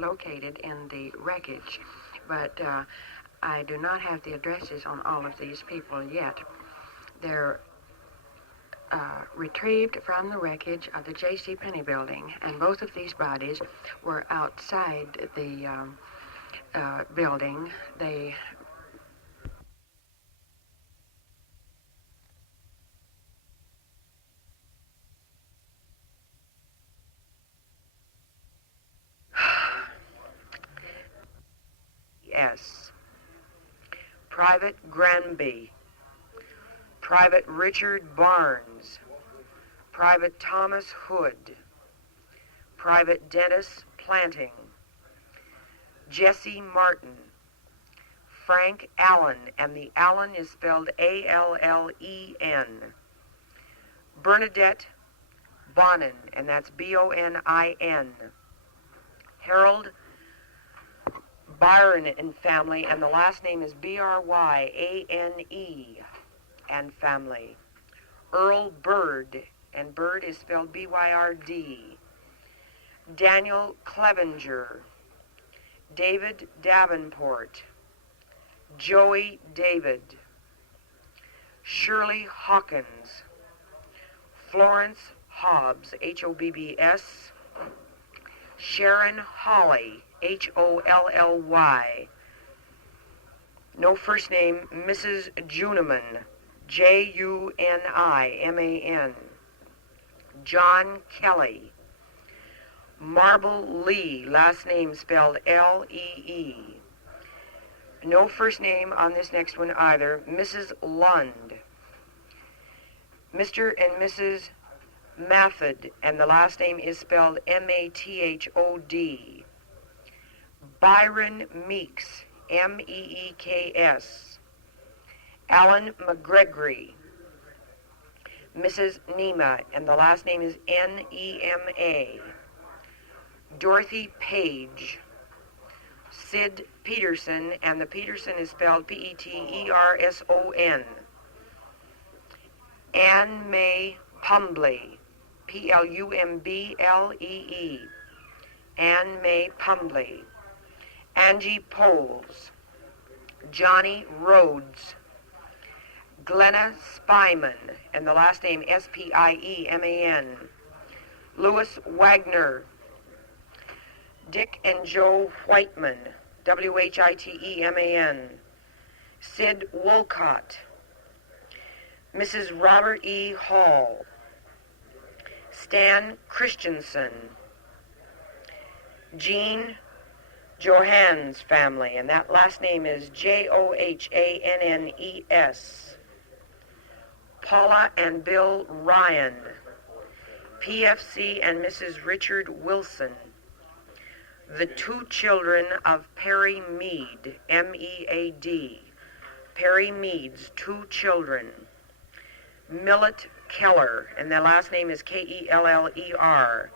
located in the wreckage, but I do not have the addresses on all of these people yet. They're retrieved from the wreckage of the J.C. Penney building, and both of these bodies were outside the building. They Yes. Private Granby, Private Richard Barnes, Private Thomas Hood, Private Dennis Planting, Jesse Martin, Frank Allen, and the Allen is spelled A-L-L-E-N, Bernadette Bonin, and that's B-O-N-I-N, Harold Byron and family, and the last name is B-R-Y-A-N-E and family. Earl Bird, and Bird is spelled B-Y-R-D. Daniel Clevenger, David Davenport, Joey David, Shirley Hawkins, Florence Hobbs, H-O-B-B-S, Sharon Holly, H-O-L-L-Y. No first name, Mrs. Juniman, J-U-N-I-M-A-N. John Kelly. Marble Lee, last name spelled L-E-E. No first name on this next one either, Mrs. Lund. Mr. and Mrs. Mathod, and the last name is spelled M-A-T-H-O-D. Byron Meeks, M-E-E-K-S. Alan McGregory. Mrs. Nema, and the last name is N-E-M-A. Dorothy Page. Sid Peterson, and the Peterson is spelled P-E-T-E-R-S-O-N. Anne Mae Pumbly, P-L-U-M-B-L-E-E. Anne Mae Pumbly. Angie Poles. Johnny Rhodes. Glenna Spyman, and the last name S-P-I-E-M-A-N. Louis Wagner. Dick and Joe Whiteman, W-H-I-T-E-M-A-N. Sid Wolcott. Mrs. Robert E. Hall. Stan Christensen. Jean Johann's family, and that last name is J-O-H-A-N-N-E-S. Paula and Bill Ryan. PFC and Mrs. Richard Wilson. The two children of Perry Mead, M-E-A-D. Perry Mead's two children. Millet Keller, and the last name is K-E-L-L-E-R.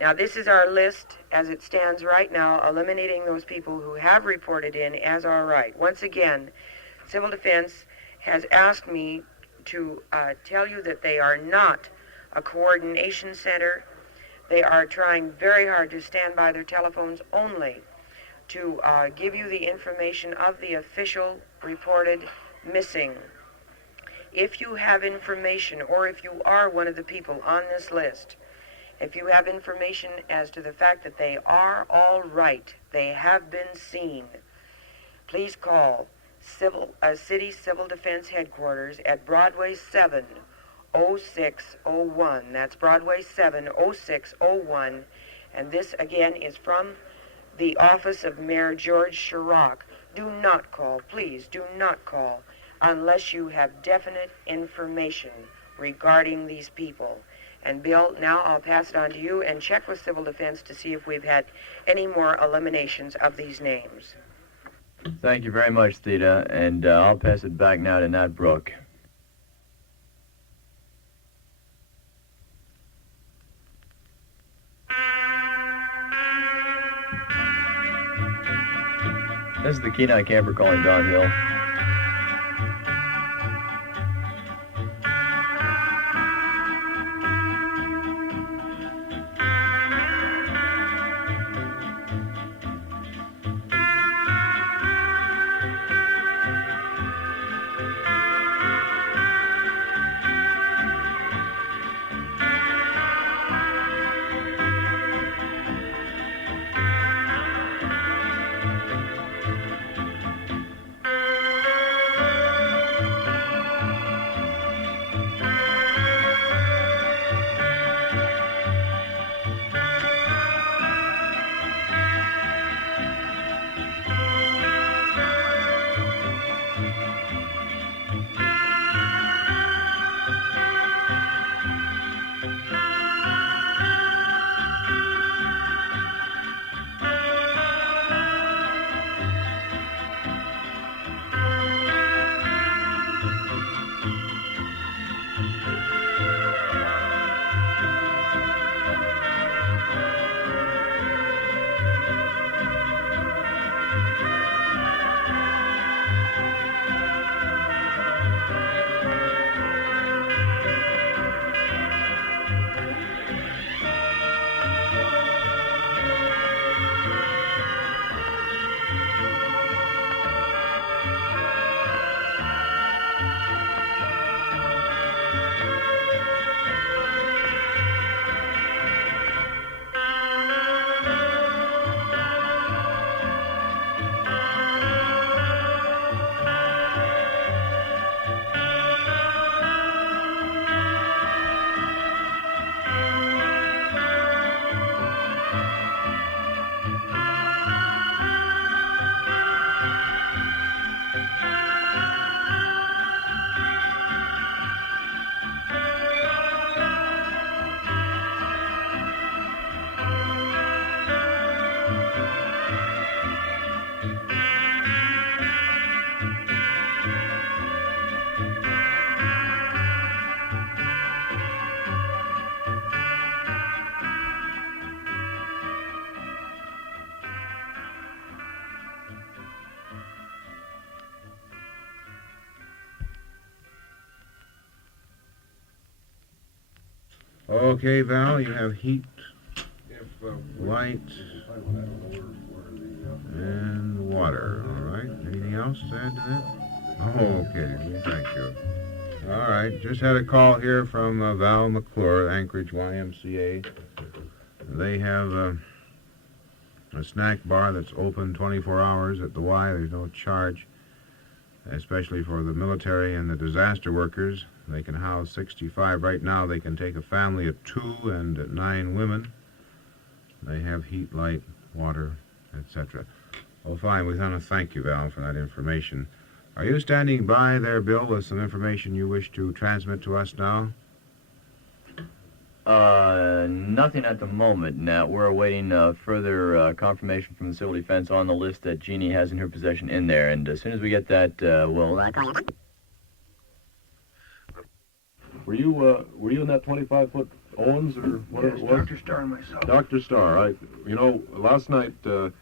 Now, this is our list as it stands right now, eliminating those people who have reported in as our right. Once again, Civil Defense has asked me to tell you that they are not a coordination center. They are trying very hard to stand by their telephones only to give you the information of the official reported missing. If you have information, or if you are one of the people on this list, if you have information as to the fact that they are all right, they have been seen, please call City Civil Defense Headquarters at Broadway 70601. That's Broadway 70601. And this, again, is from the office of Mayor George Chirac. Do not call, please do not call, unless you have definite information regarding these people. And Bill, now I'll pass it on to you and check with Civil Defense to see if we've had any more eliminations of these names. Thank you very much, Theda, and I'll pass it back now to Nat Brooke. This is the Kenai camper calling Don Hill. Okay, Val, you have heat, light, and water. All right. Anything else to add to that? Oh, okay. Well, thank you. All right. Just had a call here from Val McClure, Anchorage YMCA. They have a snack bar that's open 24 hours at the Y. There's no charge, especially for the military and the disaster workers. They can house 65. Right now, they can take a family of 2 and 9 women. They have heat, light, water, etc. Well, fine. We want to thank you, Val, for that information. Are you standing by there, Bill, with some information you wish to transmit to us now? Nothing at the moment, Nat. We're awaiting further confirmation from the Civil Defense on the list that Genie has in her possession in there, and as soon as we get that, we'll... Were you in that 25-foot Owens or whatever it was? Dr. Starr and myself. Dr. Starr, last night the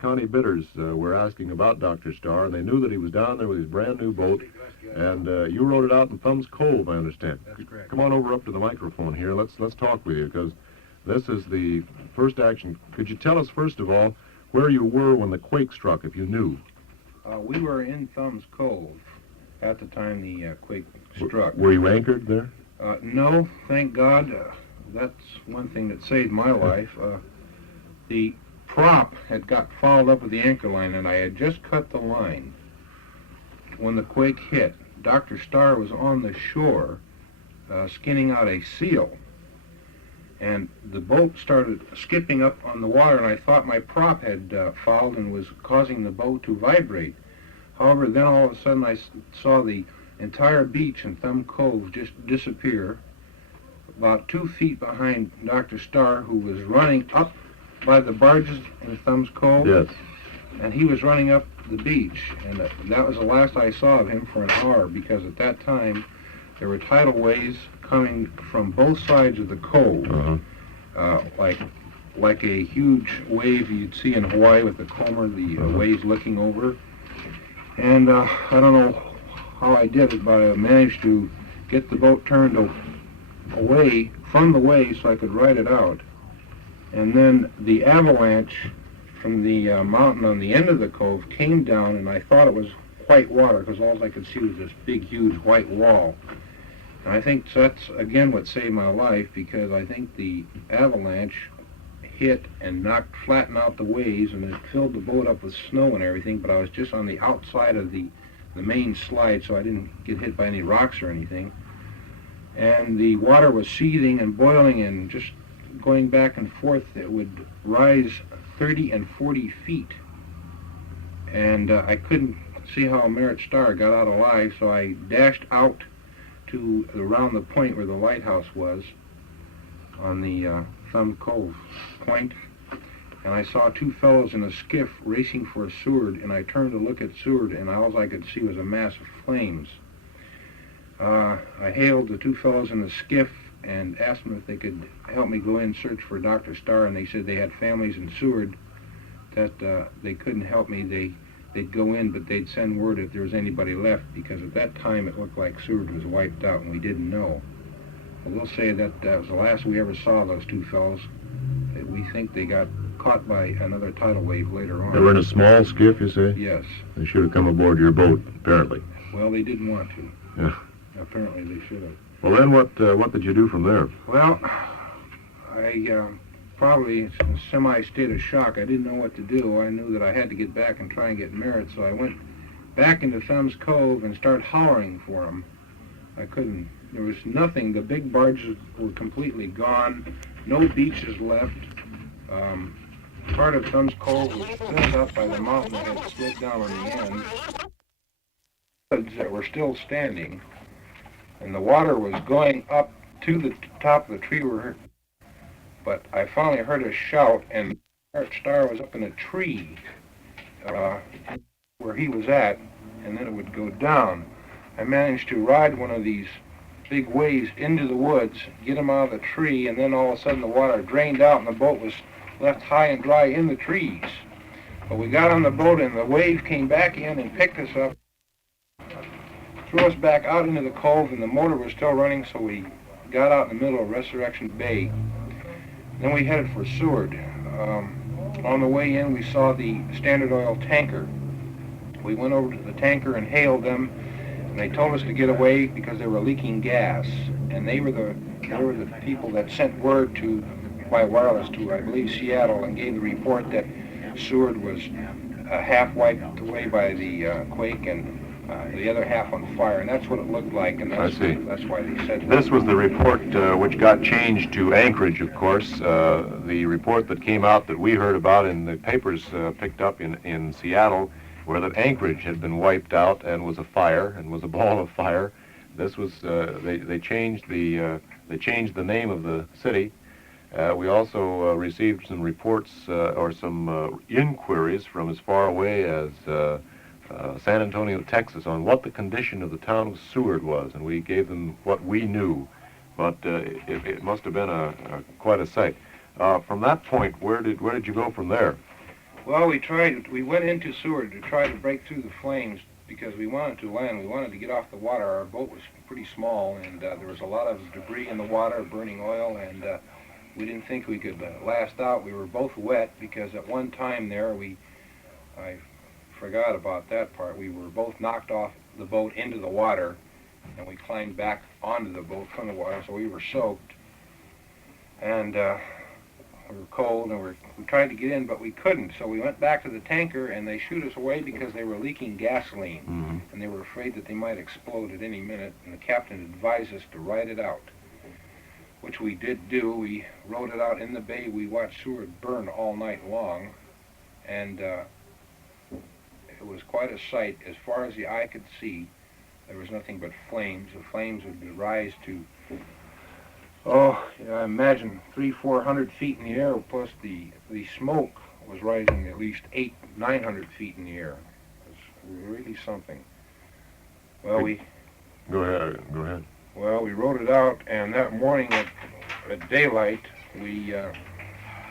county bidders were asking about Dr. Starr, and they knew that he was down there with his brand new boat, and you rode it out in Thumbs Cove, I understand. That's correct. Come on over up to the microphone here. Let's talk with you, because this is the first action. Could you tell us, first of all, where you were when the quake struck, if you knew? We were in Thumbs Cove at the time the quake struck. Were you anchored there? No, thank God. That's one thing that saved my life. The prop had got fouled up with the anchor line, and I had just cut the line when the quake hit. Dr. Starr was on the shore skinning out a seal, and the boat started skipping up on the water, and I thought my prop had fouled and was causing the boat to vibrate. However, then all of a sudden I saw the entire beach in Thumb Cove just disappear, about 2 feet behind Dr. Starr, who was running up by the barges in Thumbs Cove. Yes. And he was running up the beach, and that was the last I saw of him for an hour, because at that time there were tidal waves coming from both sides of the cove, like a huge wave you'd see in Hawaii with the comber, the waves looking over. And I don't know how I did it, but I managed to get the boat turned away from the wave so I could ride it out. And then the avalanche from the mountain on the end of the cove came down, and I thought it was white water, because all I could see was this big, huge white wall. And I think that's, again, what saved my life, because I think the avalanche hit and flattened out the waves, and it filled the boat up with snow and everything, but I was just on the outside of the main slide, so I didn't get hit by any rocks or anything. And the water was seething and boiling and just going back and forth. It would rise 30 and 40 feet. And I couldn't see how Merritt Starr got out alive, so I dashed out to around the point where the lighthouse was on the Thumb Cove point, and I saw 2 fellows in a skiff racing for Seward, and I turned to look at Seward, and all I could see was a mass of flames. I hailed the 2 fellows in the skiff and asked them if they could help me go in and search for Dr. Starr, and they said they had families in Seward, that they couldn't help me. They'd go in, but they'd send word if there was anybody left, because at that time it looked like Seward was wiped out, and we didn't know. But we'll say that that was the last we ever saw of those 2 fellows. We think they got caught by another tidal wave later on. They were in a small skiff, you say? Yes. They should have come aboard your boat, apparently. Well, they didn't want to. Yeah. Apparently they should have. Well, then what did you do from there? Well, I probably in a semi-state of shock. I didn't know what to do. I knew that I had to get back and try and get Merritt, so I went back into Thumbs Cove and started hollering for him. I couldn't. There was nothing. The big barges were completely gone. No beaches left. Part of Thumbs Cove was filled up by the mountain that had slid down on the end. Woods that were still standing, and the water was going up to the top of the tree. But I finally heard a shout, and Merritt Starr was up in a tree where he was at, and then it would go down. I managed to ride one of these big waves into the woods, get him out of the tree, and then all of a sudden the water drained out and the boat was left high and dry in the trees. But we got on the boat and the wave came back in and picked us up, threw us back out into the cove, and the motor was still running, so we got out in the middle of Resurrection Bay. Then we headed for Seward. On the way in, we saw the Standard Oil tanker. We went over to the tanker and hailed them, and they told us to get away because they were leaking gas. And they were the people that sent word by wireless to, I believe, Seattle, and gave the report that Seward was half wiped away by the quake and the other half on fire, and that's what it looked like, and that's why they said This was the report which got changed to Anchorage, of course. The report that came out that we heard about in the papers picked up in Seattle, where that Anchorage had been wiped out and was a fire and was a ball of fire. This was they changed the name of the city. We also received some reports or some inquiries from as far away as San Antonio, Texas, on what the condition of the town of Seward was, and we gave them what we knew. But it must have been quite a sight. From that point, where did you go from there? Well, we went into Seward to try to break through the flames because we wanted to land. We wanted to get off the water. Our boat was pretty small, and there was a lot of debris in the water, burning oil, and we didn't think we could last out. We were both wet because at one time there, I forgot about that part. We were both knocked off the boat into the water, and we climbed back onto the boat from the water, so we were soaked. And we were cold, and we tried to get in, but we couldn't. So we went back to the tanker, and they shooed us away because they were leaking gasoline, and they were afraid that they might explode at any minute, and the captain advised us to ride it out, which we did do. We rode it out in the bay. We watched Seward burn all night long, and it was quite a sight. As far as the eye could see, there was nothing but flames. The flames would rise to, I imagine 300-400 feet in the air, plus the smoke was rising at least 800-900 feet in the air. It was really something. Well, Go ahead. Well, we rode it out, and that morning at daylight, we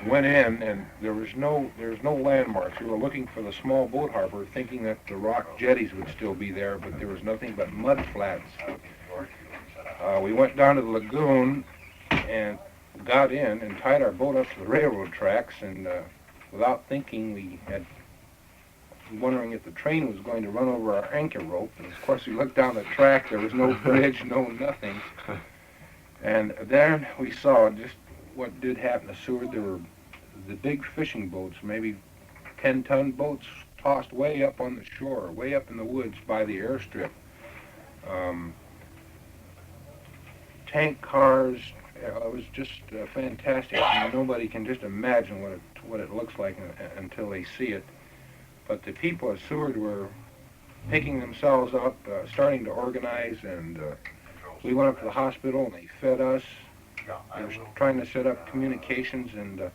went in, and there was no landmarks. We were looking for the small boat harbor, thinking that the rock jetties would still be there, but there was nothing but mud flats. We went down to the lagoon and got in and tied our boat up to the railroad tracks, and without thinking, we had wondering if the train was going to run over our anchor rope. And of course, we looked down the track. There was no bridge, no nothing. And then we saw just what did happen to Seward. There were the big fishing boats, maybe 10-ton boats, tossed way up on the shore, way up in the woods by the airstrip. Tank cars. It was just fantastic. Nobody can just imagine what it looks like until they see it. But the people at Seward were picking themselves up, starting to organize, and we went up to the hospital and they fed us. They were trying to set up communications, and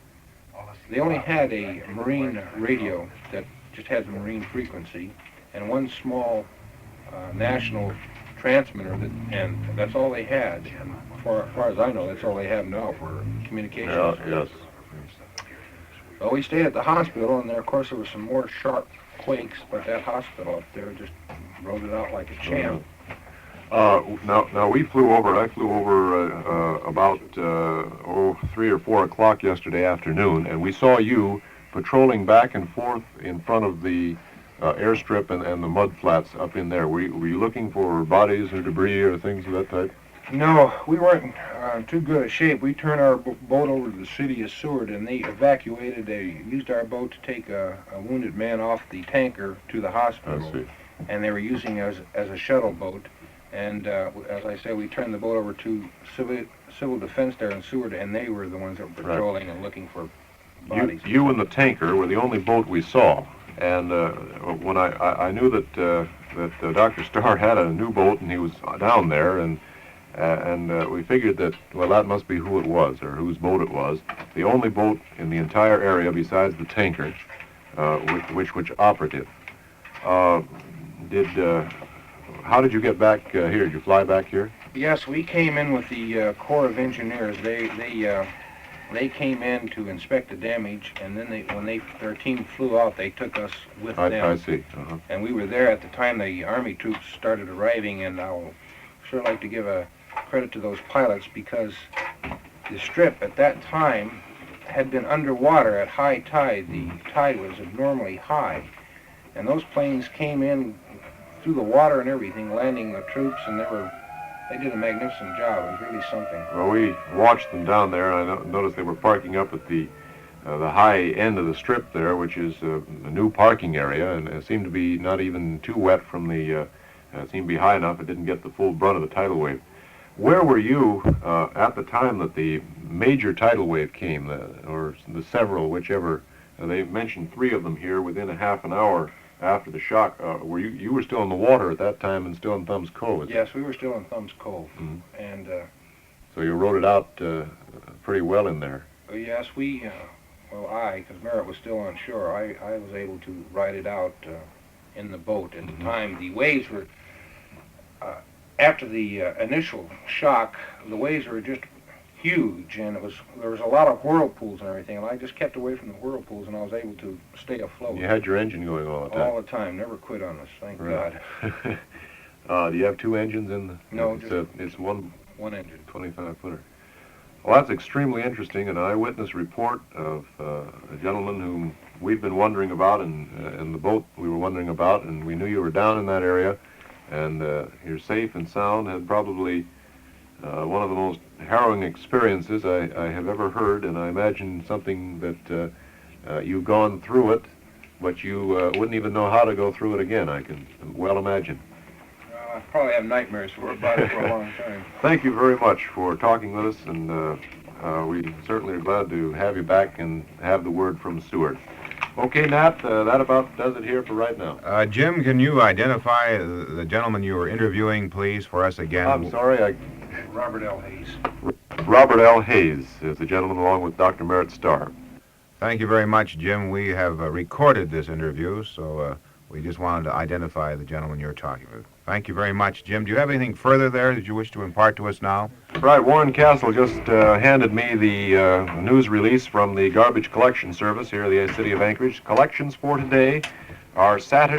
they only had a marine radio that just had the marine frequency and one small national transmitter, and that's all they had. And as far as I know, that's all they have now for communications. Yes. Well, we stayed at the hospital, and there, of course, there were some more sharp quakes, but that hospital up there just rode it out like a champ. Now we flew over. I flew over about 3 or 4 o'clock yesterday afternoon, and we saw you patrolling back and forth in front of the airstrip and the mud flats up in there. Were you looking for bodies or debris or things of that type? No, we weren't too good a shape. We turned our boat over to the city of Seward, and they evacuated. They used our boat to take a wounded man off the tanker to the hospital. I see. And they were using it as a shuttle boat. And as I say, we turned the boat over to civil defense there in Seward, and they were the ones that were patrolling and looking for bodies. You and the tanker were the only boat we saw. And when I knew that Dr. Starr had a new boat and he was down there, and we figured that, well, that must be who it was or whose boat it was. The only boat in the entire area besides the tanker, which operative. How did you get back here? Did you fly back here? Yes, we came in with the Corps of Engineers. They came in to inspect the damage, and then when their team flew out, they took us with them. I see. And we were there at the time the Army troops started arriving, and I'll sure like to give a credit to those pilots, because the strip at that time had been underwater at high tide. The tide was abnormally high, and those planes came in through the water and everything, landing the troops, and they did a magnificent job. It was really something. Well, we watched them down there. I noticed they were parking up at the high end of the strip there, which is a new parking area, and it seemed to be not even too wet from the, it seemed to be high enough. It didn't get the full brunt of the tidal wave. Where were you at the time that the major tidal wave came, or the several, whichever? They mentioned 3 of them here within a half an hour after the shock. Were you were still in the water at that time and still in Thumbs Cove? Yes, we were still in Thumbs Cove, and so you rode it out pretty well in there. yes, because Merritt was still on shore, I was able to ride it out in the boat. At the time, the waves were, after the initial shock, the waves were just huge, and there was a lot of whirlpools and everything, and I just kept away from the whirlpools, and I was able to stay afloat. You had your engine going all the time? All the time, never quit on us, thank God. Do you have 2 engines in the... No, it's one engine. 25-footer. Well, that's extremely interesting, an eyewitness report of a gentleman whom we've been wondering about, and the boat we were wondering about, and we knew you were down in that area, and you're safe and sound. Had probably one of the most harrowing experiences I have ever heard, and I imagine something that you've gone through it, but you wouldn't even know how to go through it again, I can well imagine. I probably have nightmares about it for a long time. Thank you very much for talking with us, and we certainly are glad to have you back and have the word from Seward. Okay, Nat, that about does it here for right now. Jim, can you identify the gentleman you were interviewing, please, for us again? I'm sorry, Robert L. Hayes. Robert L. Hayes is the gentleman, along with Dr. Merritt Starr. Thank you very much, Jim. We have recorded this interview, so we just wanted to identify the gentleman you're talking with. Thank you very much, Jim. Do you have anything further there that you wish to impart to us now? Right, Warren Castle just handed me the news release from the Garbage Collection Service here in the city of Anchorage. Collections for today are Saturday.